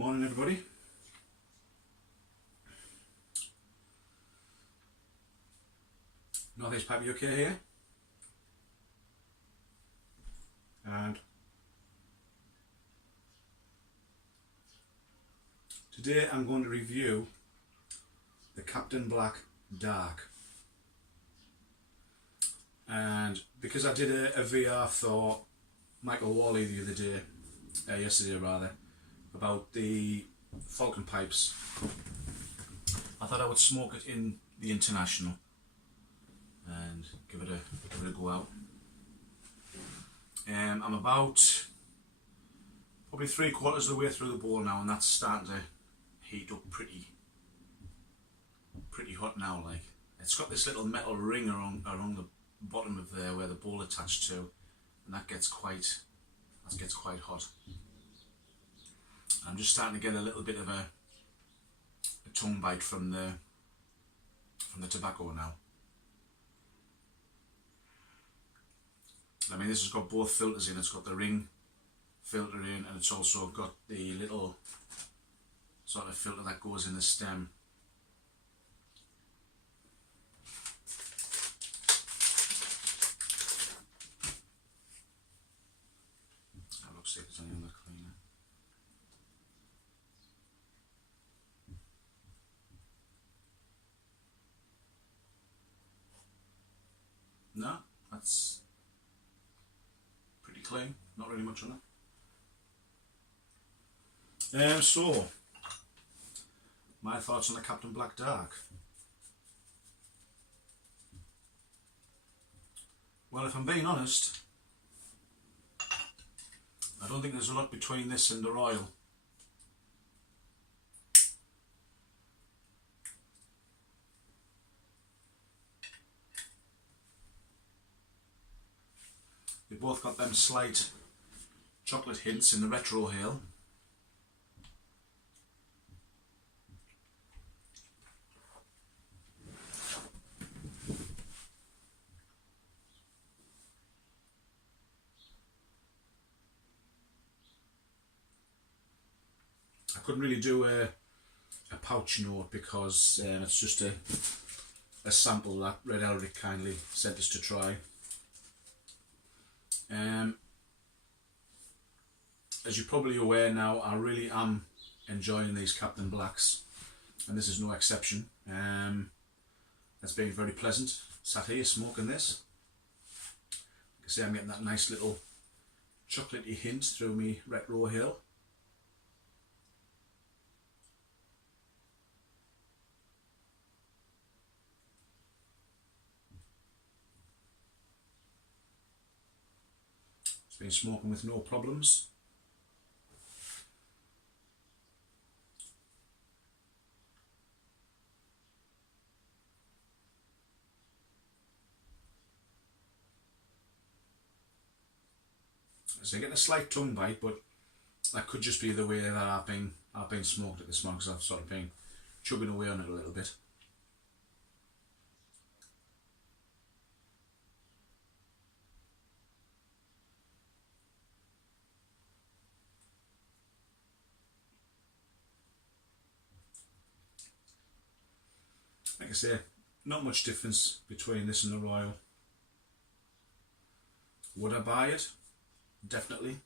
Morning everybody. Northeast Pipe UK here, and today I'm going to review the Captain Black Dark. And because I did a VR for Michael Worley the other day, yesterday rather, about the Falcon pipes, I thought I would smoke it in the International and give it a go out. I'm about probably 3/4 of the way through the bowl now, and that's starting to heat up pretty hot now. Like, it's got this little metal ring around the bottom of there where the bowl attached to, and that gets quite hot. I'm just starting to get a little bit of a tongue bite from the tobacco now. I mean, this has got both filters in. It's got the ring filter in, and it's also got the little sort of filter that goes in the stem. Have a look, see if there's any on the cleaner. No, that's pretty clean, not really much on it. So, my thoughts on the Captain Black Dark. Well, if I'm being honest, I don't think there's a lot between this and the Royal. They both got them slight chocolate hints in the retrohale. I couldn't really do a pouch note because it's just a sample that Red Elric kindly sent us to try. As you're probably aware now, I really am enjoying these Captain Blacks, and this is no exception. It's been very pleasant. Sat here smoking this. Like I say, I'm getting that nice little chocolatey hint through me retrohale. It's been smoking with no problems. So I get a slight tongue bite, but that could just be the way that I've been smoked at this moment, because I've sort of been chugging away on it a little bit. Like I say, not much difference between this and the Royal. Would I buy it? Definitely.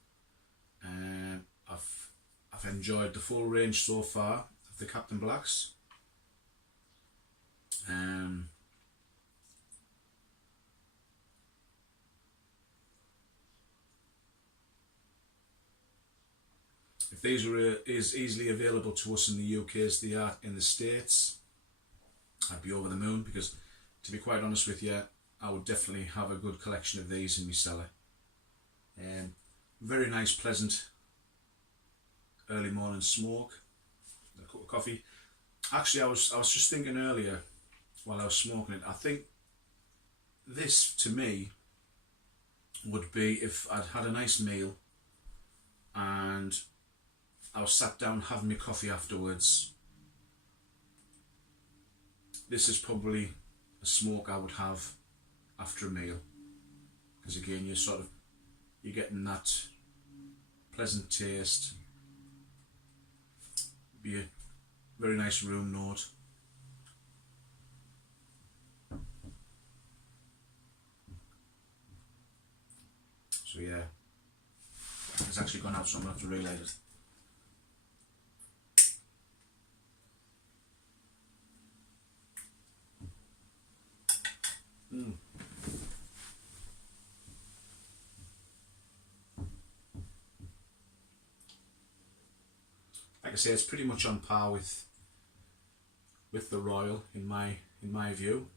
I've enjoyed the full range so far of the Captain Blacks. If these are as easily available to us in the UK as they are in the States, I'd be over the moon, because to be quite honest with you, I would definitely have a good collection of these in my cellar. Very nice, pleasant early morning smoke. A cup of coffee. Actually, I was just thinking earlier while I was smoking it, I think this to me would be if I'd had a nice meal and I was sat down having my coffee afterwards. This is probably a smoke I would have after a meal, because again, you're getting that pleasant taste, be a very nice room note. So yeah, it's actually gone out, so I'm going to have to relight it. Like I say, it's pretty much on par with the Royal in my view.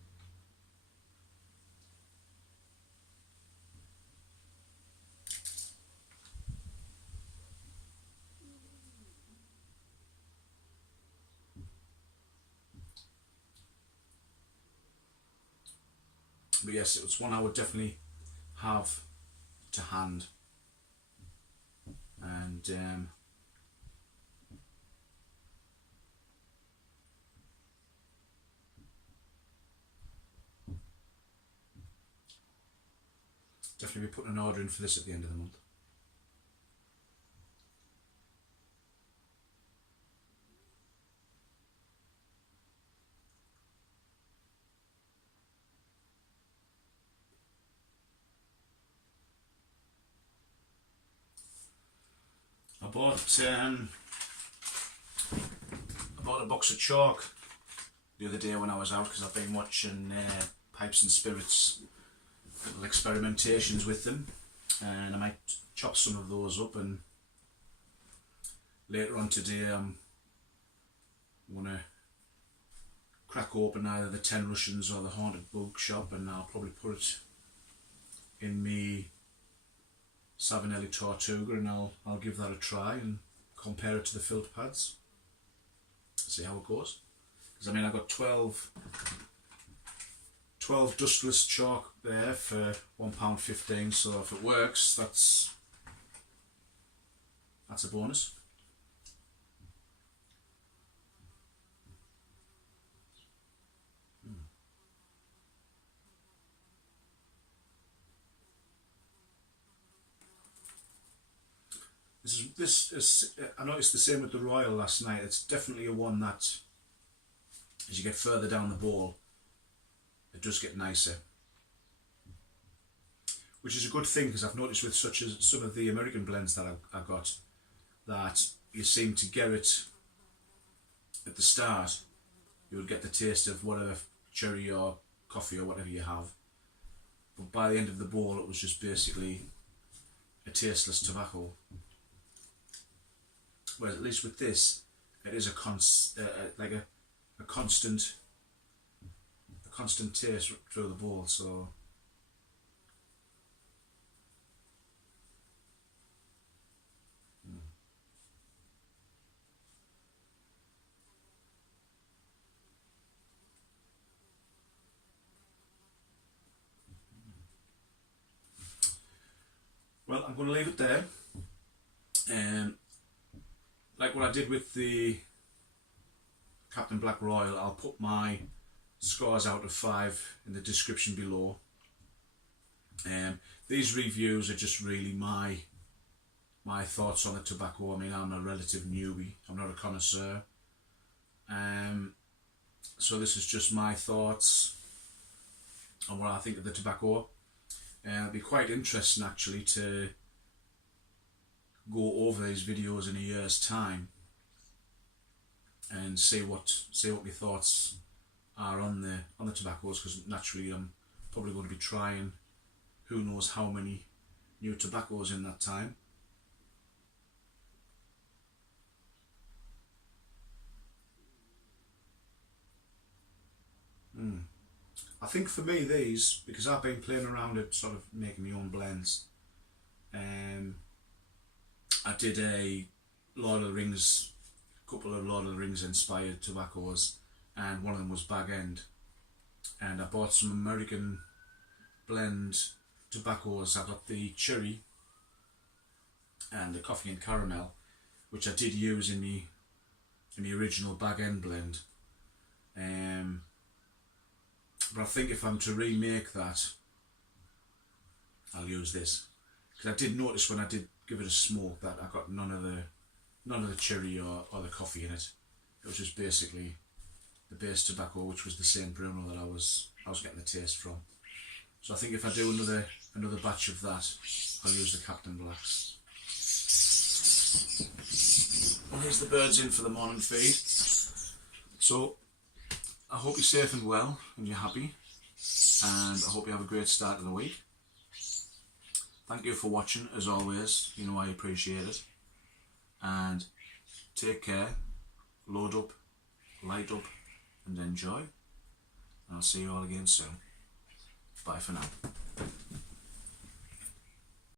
But yes, it was one I would definitely have to hand, and definitely be putting an order in for this at the end of the month. I bought a box of chalk the other day when I was out, because I've been watching Pipes and Spirits little experimentations with them, and I might chop some of those up, and later on today I'm going to crack open either the 10 Russians or the Haunted Book Shop, and I'll probably put it in me Savinelli Tortuga, and I'll give that a try and compare it to the filter pads, see how it goes. Because I mean, I got 12 dustless chalk there for £1.15, so if it works, that's a bonus. This is, I noticed the same with the Royal last night. It's definitely a one that, as you get further down the bowl, it does get nicer, which is a good thing, because I've noticed with such as some of the American blends that I got, that you seem to get it at the start. You would get the taste of whatever cherry or coffee or whatever you have, but by the end of the bowl it was just basically a tasteless tobacco. Whereas at least with this, it is a constant taste through the bowl. So well, I'm going to leave it there. Like what I did with the Captain Black Royal, I'll put my scores out of 5 in the description below. These reviews are just really my thoughts on the tobacco. I mean, I'm a relative newbie, I'm not a connoisseur, so this is just my thoughts on what I think of the tobacco. It'll be quite interesting actually to go over these videos in a year's time and see what my thoughts are on the tobaccos, because naturally I'm probably going to be trying who knows how many new tobaccos in that time. I think for me these, because I've been playing around at sort of making my own blends, I did a Lord of the Rings, couple of Lord of the Rings inspired tobaccos, and one of them was Bag End, and I bought some American blend tobaccos. I got the cherry and the coffee and caramel, which I did use in the original Bag End blend, but I think if I'm to remake that, I'll use this, because I did notice when I did give it a smoke that I got none of the cherry or the coffee in it. which is basically the base tobacco, which was the same Bruno that I was getting the taste from. So I think if I do another batch of that, I'll use the Captain Blacks. And here's the birds in for the morning feed. So I hope you're safe and well and you're happy, and I hope you have a great start to the week. Thank you for watching as always, you know I appreciate it, and take care, load up, light up and enjoy, and I'll see you all again soon. Bye for now.